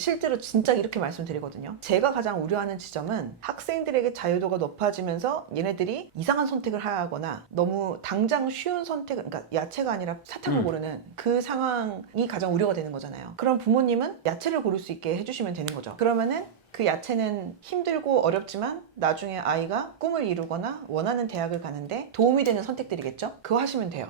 실제로 진짜 이렇게 말씀드리거든요. 제가 가장 우려하는 지점은 학생들에게 자유도가 높아지면서 얘네들이 이상한 선택을 하거나 너무 당장 쉬운 선택을, 그러니까 야채가 아니라 사탕을 고르는 그 상황이 가장 우려가 되는 거잖아요. 그럼 부모님은 야채를 고를 수 있게 해주시면 되는 거죠. 그러면은 그 야채는 힘들고 어렵지만 나중에 아이가 꿈을 이루거나 원하는 대학을 가는데 도움이 되는 선택들이겠죠? 그거 하시면 돼요.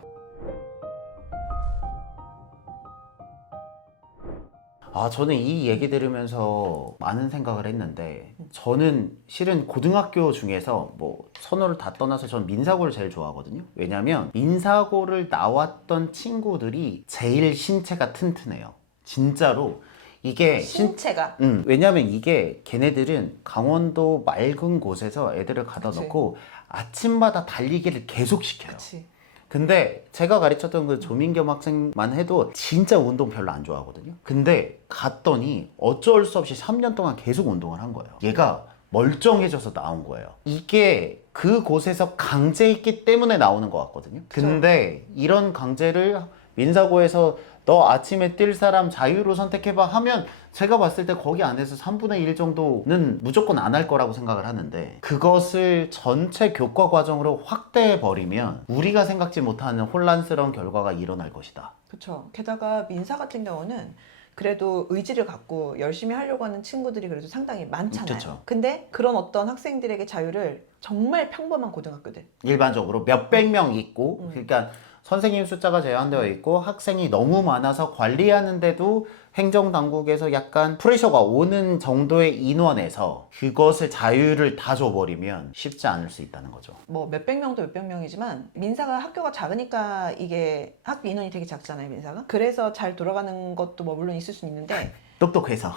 저는 이 얘기 들으면서 많은 생각을 했는데, 저는 실은 고등학교 중에서 뭐 선호를 다 떠나서 전 민사고를 제일 좋아하거든요. 왜냐면 민사고를 나왔던 친구들이 제일 신체가 튼튼해요. 진짜로. 이게 신체가. 왜냐면 이게 걔네들은 강원도 맑은 곳에서 애들을 가다 그치. 놓고 아침마다 달리기를 계속 시켜요. 그치. 근데 제가 가르쳤던 그 조민겸 학생만 해도 진짜 운동 별로 안 좋아하거든요. 근데 갔더니 어쩔 수 없이 3년 동안 계속 운동을 한 거예요. 얘가 멀쩡해져서 나온 거예요. 이게 그곳에서 강제했기 때문에 나오는 것 같거든요. 근데 이런 강제를 민사고에서 너 아침에 뛸 사람 자유로 선택해봐 하면 제가 봤을 때 거기 안에서 3분의 1 정도는 무조건 안 할 거라고 생각을 하는데, 그것을 전체 교과 과정으로 확대해버리면 우리가 생각지 못하는 혼란스러운 결과가 일어날 것이다. 그렇죠. 게다가 민사 같은 경우는 그래도 의지를 갖고 열심히 하려고 하는 친구들이 그래도 상당히 많잖아요. 그쵸. 근데 그런 어떤 학생들에게 자유를 정말 평범한 고등학교들, 일반적으로 몇백 명 있고, 그러니까 선생님 숫자가 제한되어 있고 학생이 너무 많아서 관리하는데도 행정당국에서 약간 프레셔가 오는 정도의 인원에서 그것을 자유를 다 줘버리면 쉽지 않을 수 있다는 거죠. 뭐 몇백 명도 몇백 명이지만 민사가 학교가 작으니까 이게 학교 인원이 되게 작잖아요, 민사가. 그래서 잘 돌아가는 것도 뭐 물론 있을 수 있는데, 똑똑해서.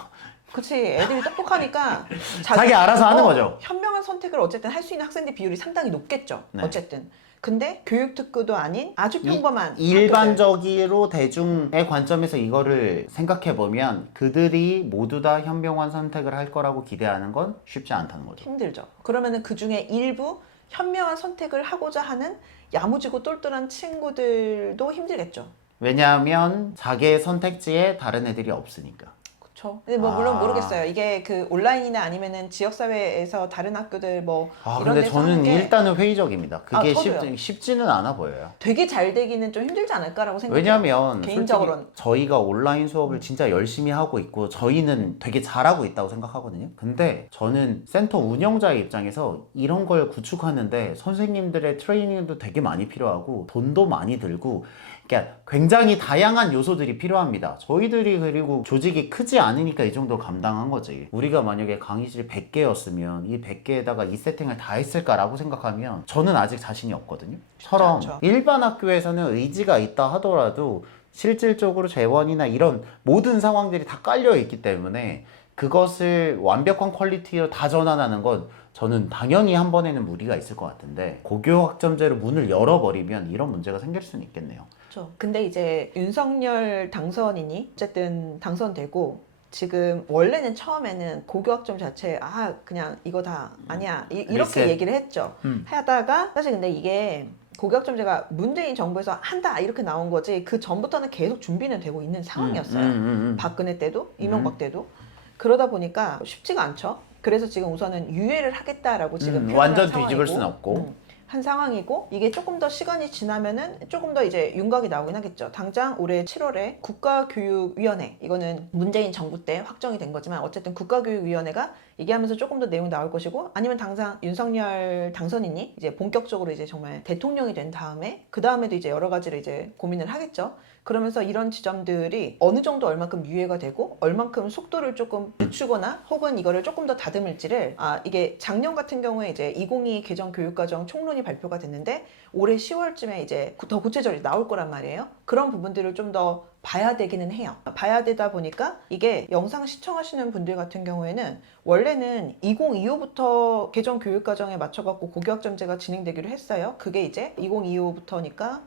그치, 애들이 똑똑하니까 자기 알아서 하는 거죠. 현명한 선택을 어쨌든 할 수 있는 학생들 비율이 상당히 높겠죠. 네. 어쨌든. 근데 교육특구도 아닌 아주 평범한 학교들. 일반적으로 대중의 관점에서 이거를 생각해보면 그들이 모두 다 현명한 선택을 할 거라고 기대하는 건 쉽지 않다는 거죠. 힘들죠. 그러면은 그 중에 일부 현명한 선택을 하고자 하는 야무지고 똘똘한 친구들도 힘들겠죠. 왜냐하면 자기의 선택지에 다른 애들이 없으니까. 그렇죠. 근데 뭐 물론 모르겠어요. 이게 그 온라인이나 아니면은 지역사회에서 다른 학교들 뭐 이런 근데 데서 저는 하는 게 일단은 회의적입니다. 그게 저도요. 쉽지는 않아 보여요. 되게 잘 되기는 좀 힘들지 않을까라고 생각해요. 왜냐면 개인적으로는. 솔직히 저희가 온라인 수업을 진짜 열심히 하고 있고 저희는 되게 잘하고 있다고 생각하거든요. 근데 저는 센터 운영자의 입장에서 이런 걸 구축하는데 선생님들의 트레이닝도 되게 많이 필요하고 돈도 많이 들고, 그러니까 굉장히 다양한 요소들이 필요합니다. 저희들이 그리고 조직이 크지 않으니까 이 정도 감당한 거지. 우리가 만약에 강의실 100개였으면 이 100개에다가 이 세팅을 다 했을까라고 생각하면 저는 아직 자신이 없거든요. 처럼 않죠. 일반 학교에서는 의지가 있다 하더라도 실질적으로 재원이나 이런 모든 상황들이 다 깔려 있기 때문에 그것을 완벽한 퀄리티로 다 전환하는 건 저는 당연히 한 번에는 무리가 있을 것 같은데, 고교 학점제로 문을 열어버리면 이런 문제가 생길 수는 있겠네요. 그렇죠. 근데 이제 윤석열 당선인이 어쨌든 당선되고 지금 원래는 처음에는 고교학점 자체 그냥 이거 다 아니야 이렇게 리셋. 얘기를 했죠. 하다가 사실 근데 이게 고교학점제가 문재인 정부에서 한다 이렇게 나온 거지 그 전부터는 계속 준비는 되고 있는 상황이었어요. 박근혜 때도 이명박 때도. 그러다 보니까 쉽지가 않죠. 그래서 지금 우선은 유예를 하겠다라고 지금 표현한 완전 상황이고, 뒤집을 순 없고. 한 상황이고, 이게 조금 더 시간이 지나면은 조금 더 이제 윤곽이 나오긴 하겠죠. 당장 올해 7월에 국가교육위원회, 이거는 문재인 정부 때 확정이 된 거지만 어쨌든 국가교육위원회가 얘기하면서 조금 더 내용 나올 것이고, 아니면 당장 윤석열 당선인이 이제 본격적으로 이제 정말 대통령이 된 다음에 그 다음에도 이제 여러 가지를 이제 고민을 하겠죠. 그러면서 이런 지점들이 어느 정도 얼만큼 유예가 되고 얼만큼 속도를 조금 늦추거나 혹은 이거를 조금 더 다듬을지를, 이게 작년 같은 경우에 이제 2022 개정 교육과정 총론이 발표가 됐는데 올해 10월쯤에 이제 더 구체적으로 나올 거란 말이에요. 그런 부분들을 좀 더 봐야 되기는 해요. 봐야 되다 보니까 이게 영상 시청하시는 분들 같은 경우에는 원래는 2025부터 개정 교육과정에 맞춰갖고 고교학점제가 진행되기로 했어요. 그게 이제 2025부터니까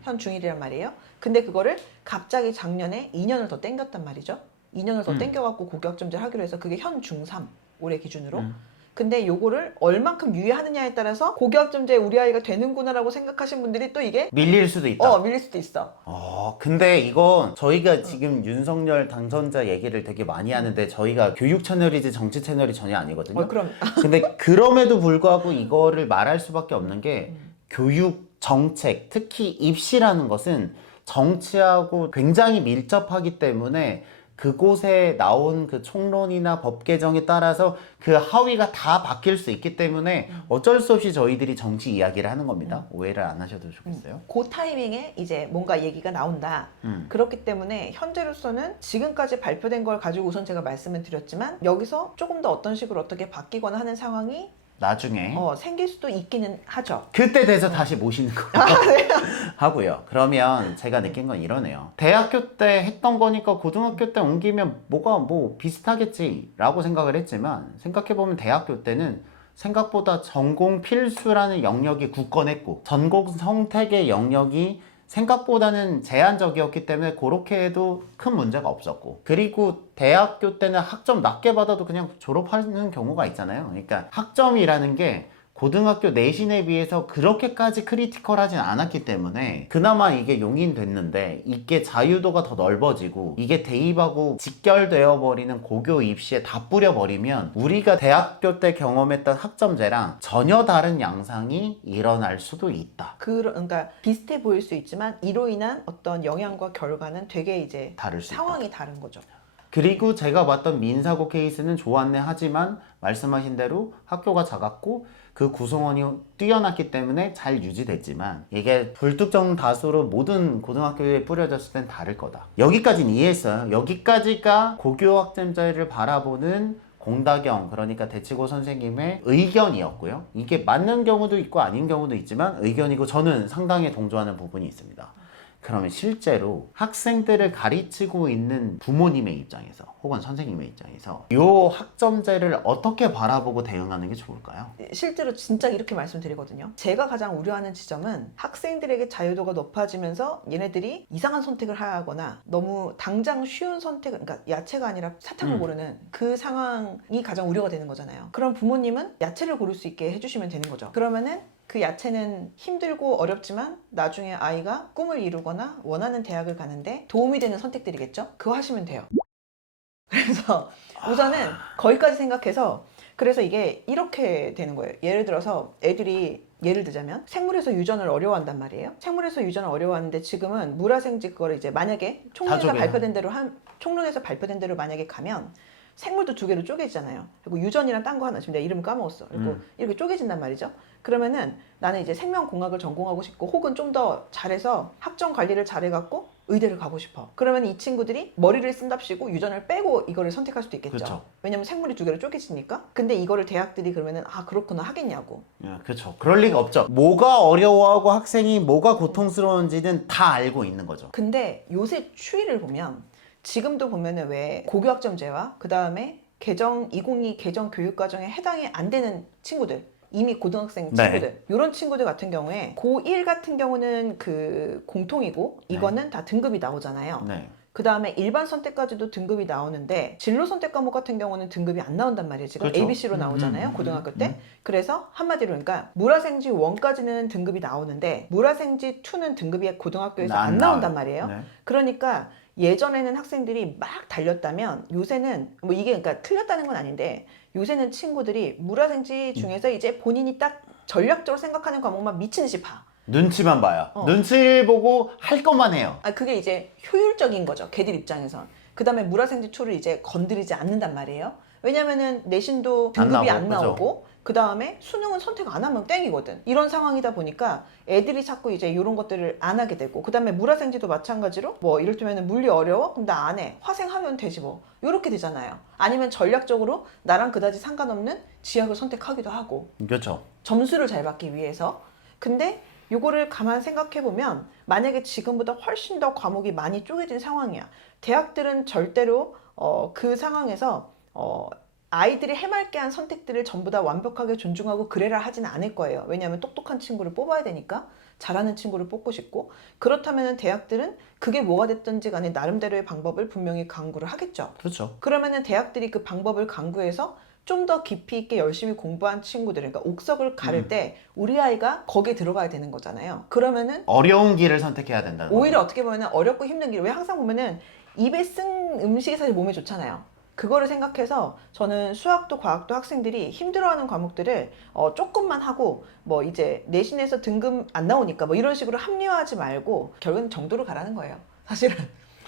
현 중일이란 말이에요. 근데 그거를 갑자기 작년에 2년을 더 땡겼단 말이죠. 2년을 더 땡겨갖고 고교학점제를 하기로 해서 그게 현 중3 올해 기준으로. 근데 요거를 얼만큼 유예하느냐에 따라서 고교학점제 우리 아이가 되는구나라고 생각하신 분들이 또 이게 밀릴 수도 있다. 밀릴 수도 있어. 근데 이건 저희가 지금 윤석열 당선자 얘기를 되게 많이 하는데 저희가 교육 채널이지 정치 채널이 전혀 아니거든요. 그럼 근데 그럼에도 불구하고 이거를 말할 수밖에 없는 게 교육 정책, 특히 입시라는 것은 정치하고 굉장히 밀접하기 때문에 그곳에 나온 그 총론이나 법 개정에 따라서 그 하위가 다 바뀔 수 있기 때문에 어쩔 수 없이 저희들이 정치 이야기를 하는 겁니다. 오해를 안 하셔도 좋겠어요. 그 타이밍에 이제 뭔가 얘기가 나온다. 그렇기 때문에 현재로서는 지금까지 발표된 걸 가지고 우선 제가 말씀을 드렸지만 여기서 조금 더 어떤 식으로 어떻게 바뀌거나 하는 상황이 나중에 생길 수도 있기는 하죠. 그때 돼서 다시 모시는 거 네. 하고요. 그러면 제가 느낀 건 이러네요. 대학교 때 했던 거니까 고등학교 때 옮기면 뭐가 뭐 비슷하겠지 라고 생각을 했지만 생각해보면 대학교 때는 생각보다 전공 필수라는 영역이 굳건했고 전공 선택의 영역이 생각보다는 제한적이었기 때문에 그렇게 해도 큰 문제가 없었고, 그리고 대학교 때는 학점 낮게 받아도 그냥 졸업하는 경우가 있잖아요. 그러니까 학점이라는 게 고등학교 내신에 비해서 그렇게까지 크리티컬하진 않았기 때문에 그나마 이게 용인됐는데, 이게 자유도가 더 넓어지고 이게 대입하고 직결되어 버리는 고교 입시에 다 뿌려버리면 우리가 대학교 때 경험했던 학점제랑 전혀 다른 양상이 일어날 수도 있다. 그러니까 비슷해 보일 수 있지만 이로 인한 어떤 영향과 결과는 되게 이제 다를 수 상황이 있다. 다른 거죠. 그리고 제가 봤던 민사고 케이스는 좋았네 하지만 말씀하신 대로 학교가 작았고 그 구성원이 뛰어났기 때문에 잘 유지됐지만 이게 불특정 다수로 모든 고등학교에 뿌려졌을 땐 다를 거다. 여기까지는 이해했어요. 여기까지가 고교학점제를 바라보는 공다경, 그러니까 대치고 선생님의 의견이었고요. 이게 맞는 경우도 있고 아닌 경우도 있지만 의견이고 저는 상당히 동조하는 부분이 있습니다. 그러면 실제로 학생들을 가르치고 있는 부모님의 입장에서 혹은 선생님의 입장에서 이 학점제를 어떻게 바라보고 대응하는 게 좋을까요? 실제로 진짜 이렇게 말씀드리거든요. 제가 가장 우려하는 지점은 학생들에게 자유도가 높아지면서 얘네들이 이상한 선택을 하거나 너무 당장 쉬운 선택을, 그러니까 야채가 아니라 사탕을 고르는 그 상황이 가장 우려가 되는 거잖아요. 그럼 부모님은 야채를 고를 수 있게 해주시면 되는 거죠. 그러면은 그 야채는 힘들고 어렵지만 나중에 아이가 꿈을 이루거나 원하는 대학을 가는데 도움이 되는 선택들이겠죠? 그거 하시면 돼요. 그래서 우선은 거기까지 생각해서, 그래서 이게 이렇게 되는 거예요. 예를 들어서 애들이 예를 들자면 생물에서 유전을 어려워한단 말이에요. 생물에서 유전을 어려워하는데 지금은 물화생지 그거를 이제 만약에 총론에서 발표된 대로 만약에 가면 생물도 두 개로 쪼개지잖아요. 그리고 유전이랑 딴 거 하나, 지금 내가 이름을 까먹었어. 그리고 이렇게 쪼개진단 말이죠. 그러면은 나는 이제 생명공학을 전공하고 싶고 혹은 좀 더 잘해서 학점 관리를 잘해갖고 의대를 가고 싶어. 그러면 이 친구들이 머리를 쓴답시고 유전을 빼고 이거를 선택할 수도 있겠죠. 그렇죠. 왜냐면 생물이 두 개로 쪼개지니까. 근데 이거를 대학들이 그러면은 그렇구나 하겠냐고. 그렇죠. 그럴 리가 없죠. 뭐가 어려워하고 학생이 뭐가 고통스러운지는 다 알고 있는 거죠. 근데 요새 추이를 보면 지금도 보면은 왜 고교학점제와 그 다음에 2022 개정 교육과정에 해당이 안 되는 친구들, 이미 고등학생 친구들, 이런 친구들 같은 경우에 고1 같은 경우는 그 공통이고 이거는 다 등급이 나오잖아요. 네. 그 다음에 일반 선택까지도 등급이 나오는데 진로 선택 과목 같은 경우는 등급이 안 나온단 말이에요. 지금 그렇죠. ABC로 나오잖아요. 고등학교 때. 그래서 한마디로 그러니까 물화생지 1까지는 등급이 나오는데 물화생지 2는 등급이 고등학교에서 안 나온단 말이에요. 네. 그러니까 예전에는 학생들이 막 달렸다면 요새는 뭐 이게 그러니까 틀렸다는 건 아닌데 요새는 친구들이 물화생지 중에서 이제 본인이 딱 전략적으로 생각하는 과목만 미친 듯이 봐. 눈치만 봐요. 눈치를 보고 할 것만 해요. 그게 이제 효율적인 거죠. 걔들 입장에선. 그 다음에 물화생지 2를 이제 건드리지 않는단 말이에요. 왜냐면은 내신도 등급이 안 나오고 그 다음에 수능은 선택 안 하면 땡이거든. 이런 상황이다 보니까 애들이 자꾸 이제 이런 것들을 안 하게 되고, 그 다음에 물화생지도 마찬가지로 뭐 이를테면 물리 어려워? 그럼 나 안 해. 화생하면 되지 뭐. 이렇게 되잖아요. 아니면 전략적으로 나랑 그다지 상관없는 지학을 선택하기도 하고. 그렇죠. 점수를 잘 받기 위해서. 근데 요거를 가만 생각해 보면 만약에 지금보다 훨씬 더 과목이 많이 쪼개진 상황이야. 대학들은 절대로 그 상황에서 아이들이 해맑게 한 선택들을 전부 다 완벽하게 존중하고 그래라 하지는 않을 거예요. 왜냐하면 똑똑한 친구를 뽑아야 되니까, 잘하는 친구를 뽑고 싶고. 그렇다면 대학들은 그게 뭐가 됐든지 간에 나름대로의 방법을 분명히 강구를 하겠죠. 그렇죠. 그러면은 대학들이 그 방법을 강구해서 좀 더 깊이 있게 열심히 공부한 친구들, 그러니까 옥석을 가를 음. 때 우리 아이가 거기에 들어가야 되는 거잖아요. 그러면은 어려운 길을 선택해야 된다는 오히려 거죠. 어떻게 보면 어렵고 힘든 길, 왜 항상 보면은 입에 쓴 음식이 사실 몸에 좋잖아요. 그거를 생각해서 저는 수학도 과학도 학생들이 힘들어하는 과목들을 조금만 하고 뭐 이제 내신에서 등급 안 나오니까 뭐 이런 식으로 합리화하지 말고 결국은 정도로 가라는 거예요. 사실은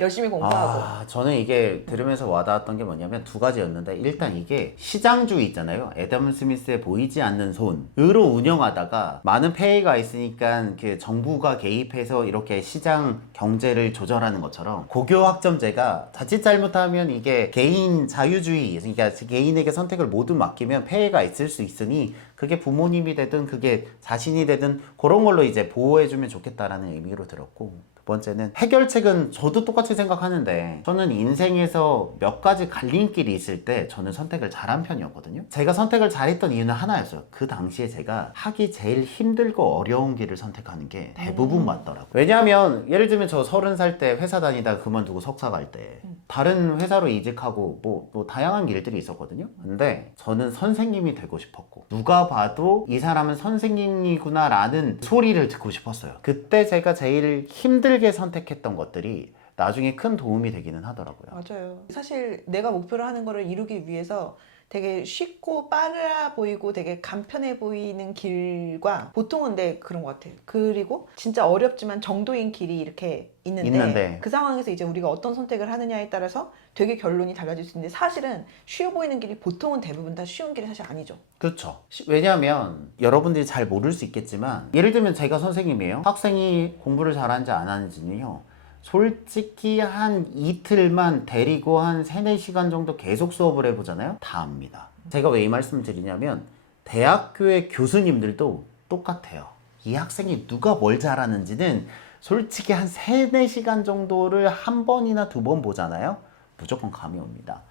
열심히 공부하고. 저는 이게 들으면서 와닿았던 게 뭐냐면 두 가지였는데, 일단 이게 시장주의 있잖아요. 애덤 스미스의 보이지 않는 손으로 운영하다가 많은 폐해가 있으니까 그 정부가 개입해서 이렇게 시장 경제를 조절하는 것처럼, 고교 학점제가 자칫 잘못하면 이게 개인 자유주의, 그러니까 개인에게 선택을 모두 맡기면 폐해가 있을 수 있으니, 그게 부모님이 되든 그게 자신이 되든 그런 걸로 이제 보호해주면 좋겠다라는 의미로 들었고, 두 번째는 해결책은 저도 똑같이 생각하는데, 저는 인생에서 몇 가지 갈림길이 있을 때 저는 선택을 잘한 편이었거든요. 제가 선택을 잘했던 이유는 하나였어요. 그 당시에 제가 하기 제일 힘들고 어려운 길을 선택하는 게 대부분 맞더라고요. 왜냐하면 예를 들면 저 30살 때 회사 다니다가 그만두고 석사 갈 때 다른 회사로 이직하고 뭐 다양한 길들이 있었거든요. 근데 저는 선생님이 되고 싶었고, 누가 봐도 이 사람은 선생님이구나 라는 소리를 듣고 싶었어요. 그때 제가 제일 힘들게 선택했던 것들이 나중에 큰 도움이 되기는 하더라고요. 맞아요. 사실 내가 목표로 하는 거를 이루기 위해서 되게 쉽고 빨라 보이고 되게 간편해 보이는 길과 보통은 그런 것 같아요. 그리고 진짜 어렵지만 정도인 길이 이렇게 있는데 그 상황에서 이제 우리가 어떤 선택을 하느냐에 따라서 되게 결론이 달라질 수 있는데, 사실은 쉬워 보이는 길이 보통은 대부분 다 쉬운 길이 사실 아니죠. 그렇죠. 왜냐하면 여러분들이 잘 모를 수 있겠지만, 예를 들면 제가 선생님이에요. 학생이 공부를 잘하는지 안 하는지는요, 솔직히 한 이틀만 데리고 한 3-4시간 정도 계속 수업을 해보잖아요? 다 압니다. 제가 왜 이 말씀을 드리냐면, 대학교의 교수님들도 똑같아요. 이 학생이 누가 뭘 잘하는지는 솔직히 한 3-4시간 정도를 한 번이나 2번 보잖아요? 무조건 감이 옵니다.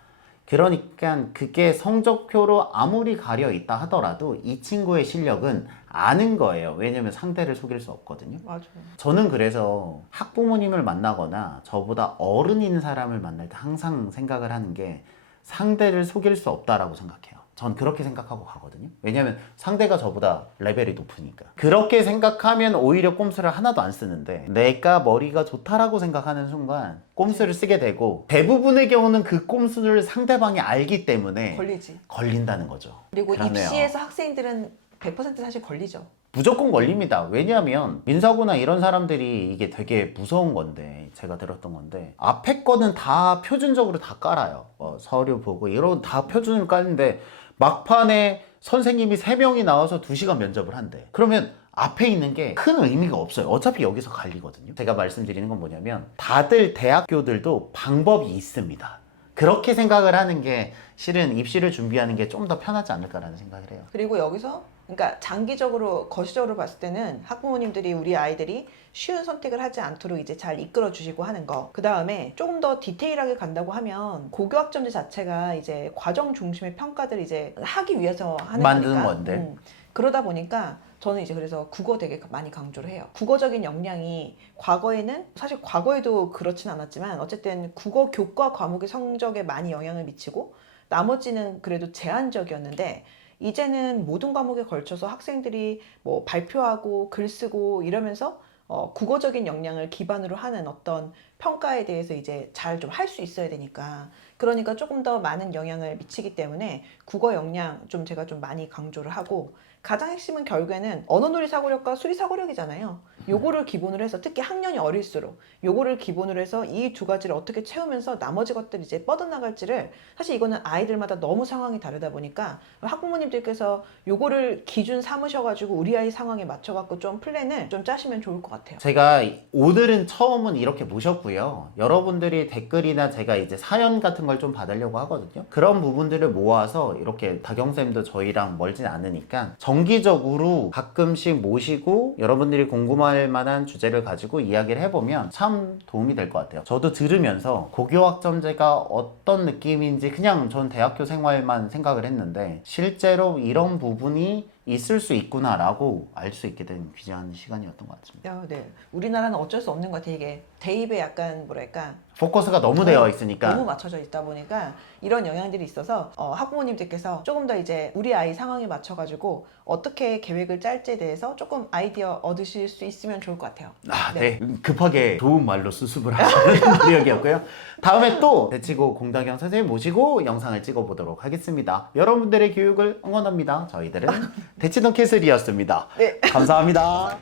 그러니까 그게 성적표로 아무리 가려 있다 하더라도 이 친구의 실력은 아는 거예요. 왜냐면 상대를 속일 수 없거든요. 맞아요. 저는 그래서 학부모님을 만나거나 저보다 어른인 사람을 만날 때 항상 생각을 하는 게, 상대를 속일 수 없다라고 생각해요. 전 그렇게 생각하고 가거든요. 왜냐면 상대가 저보다 레벨이 높으니까. 그렇게 생각하면 오히려 꼼수를 하나도 안 쓰는데, 내가 머리가 좋다라고 생각하는 순간 꼼수를 쓰게 되고, 대부분의 경우는 그 꼼수를 상대방이 알기 때문에 걸린다는 거죠. 그리고 그러네요. 입시에서 학생들은 100% 사실 걸리죠. 무조건 걸립니다. 왜냐하면 민사고나 이런 사람들이 이게 되게 무서운 건데, 제가 들었던 건데, 앞에 거는 다 표준적으로 다 깔아요. 서류 보고 이런 다 표준을 깔는데, 막판에 선생님이 3명이 나와서 2시간 면접을 한대. 그러면 앞에 있는 게 큰 의미가 없어요. 어차피 여기서 갈리거든요. 제가 말씀드리는 건 뭐냐면, 다들 대학교들도 방법이 있습니다. 그렇게 생각을 하는 게 실은 입시를 준비하는 게 좀 더 편하지 않을까라는 생각을 해요. 그리고 여기서 그러니까 장기적으로 거시적으로 봤을 때는 학부모님들이 우리 아이들이 쉬운 선택을 하지 않도록 이제 잘 이끌어 주시고 하는 거. 그 다음에 조금 더 디테일하게 간다고 하면, 고교 학점제 자체가 이제 과정 중심의 평가들 이제 하기 위해서 하는 만드는 거니까. 건데. 그러다 보니까 저는 이제 그래서 국어 되게 많이 강조를 해요. 국어적인 역량이 과거에는, 사실 과거에도 그렇진 않았지만 어쨌든 국어 교과 과목의 성적에 많이 영향을 미치고 나머지는 그래도 제한적이었는데, 이제는 모든 과목에 걸쳐서 학생들이 뭐 발표하고 글 쓰고 이러면서 국어적인 역량을 기반으로 하는 어떤 평가에 대해서 이제 잘 좀 할 수 있어야 되니까, 그러니까 조금 더 많은 영향을 미치기 때문에 국어 역량 좀 제가 좀 많이 강조를 하고, 가장 핵심은 결국에는 언어놀이 사고력과 수리 사고력이잖아요. 요거를 기본으로 해서, 특히 학년이 어릴수록 요거를 기본으로 해서 이 두 가지를 어떻게 채우면서 나머지 것들이 이제 뻗어나갈지를, 사실 이거는 아이들마다 너무 상황이 다르다 보니까 학부모님들께서 요거를 기준 삼으셔가지고 우리 아이 상황에 맞춰갖고 좀 플랜을 좀 짜시면 좋을 것 같아요. 제가 오늘은 처음은 이렇게 모셨고요. 여러분들이 댓글이나 제가 이제 사연 같은 걸 좀 받으려고 하거든요. 그런 부분들을 모아서 이렇게 다경쌤도 저희랑 멀진 않으니까 정기적으로 가끔씩 모시고 여러분들이 궁금할 만한 주제를 가지고 이야기를 해보면 참 도움이 될 것 같아요. 저도 들으면서 고교학점제가 어떤 느낌인지 그냥 전 대학교 생활만 생각을 했는데, 실제로 이런 부분이 있을 수 있구나라고 알 수 있게 된 귀한 시간이었던 것 같습니다. 네. 우리나라는 어쩔 수 없는 것 같아요. 이게 대입에 약간 뭐랄까 포커스가 너무 되어 있으니까 너무 맞춰져 있다 보니까 이런 영향들이 있어서 학부모님들께서 조금 더 이제 우리 아이 상황에 맞춰가지고 어떻게 계획을 짤지에 대해서 조금 아이디어 얻으실 수 있으면 좋을 것 같아요. 네. 급하게 좋은 말로 수습을 하는 노력이었고요. 다음에 또 대치고 공덕영 선생님 모시고 영상을 찍어보도록 하겠습니다. 여러분들의 교육을 응원합니다. 저희들은 대치동 캐슬이었습니다. 네. 감사합니다.